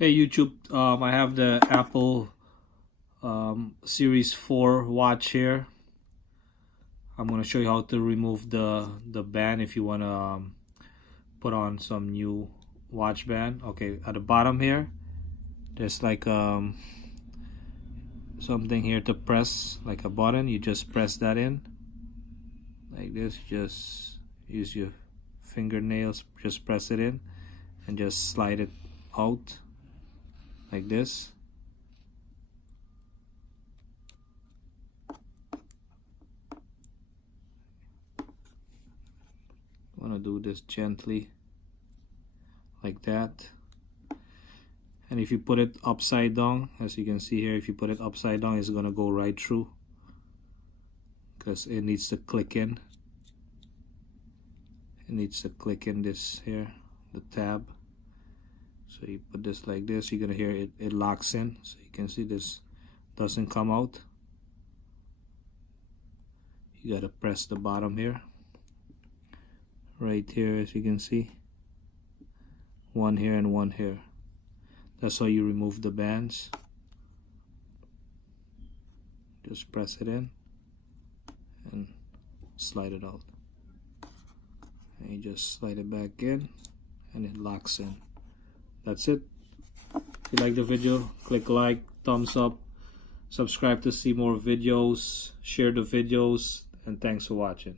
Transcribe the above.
Hey YouTube, I have the Apple Series 4 watch here. I'm going to show you how to remove the band if you want to put on some new watch band. Okay, at the bottom here, there's like something here to press, like a button. You just press that in like this. Just use your fingernails, just press it in and just slide it out like this. Want to do this gently like that. And if you put it upside down, as you can see here, if you put it upside down, it's gonna go right through because it needs to click in. It needs to click in this here, the tab. So you put this like this, you're gonna hear it locks in. So you can see this doesn't come out. You gotta press the bottom here, right here, as you can see, one here and one here. That's how you remove the bands. Just press it in and slide it out, and you just slide it back in and it locks in. That's it. If you like the video, click like, thumbs up, subscribe to see more videos, share the videos, and thanks for watching.